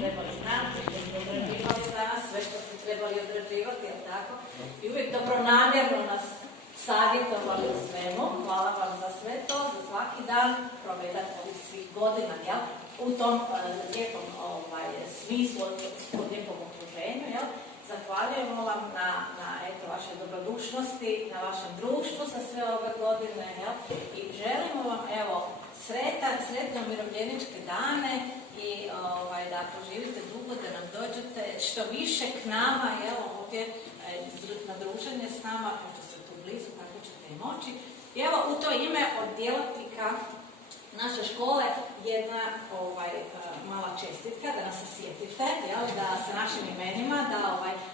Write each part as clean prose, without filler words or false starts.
trebali znati, što ste odrađivali za nas, sve što ste trebali odrađivati, jel tako? I uvijek dobronamjerno nas savjetovali u svemu. Hvala vam za sve to, za svaki dan provedati ovih svih godina, jel? U tom lijepom smislu, u lijepom okruženju, jel? Zahvaljujemo vam na vašoj dobrodušnosti, na vašem društvu sa sve ove godine, jel? I želimo vam, sretne umirovljeničke dane i da poživite dugo, da nam dođete što više k nama, ovdje na druženje s nama, pošto ste tu blizu, tako ćete i moći. I u to ime od djelatnika naše škole jedna mala čestitka, da nas se sjetite, da sa našim imenima, da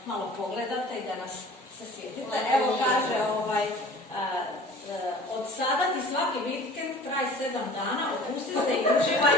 malo pogledate i da nas se sjetite. Evo kaže, od sada ti svaki vikend traj 7 dana, opusti se i uživaj.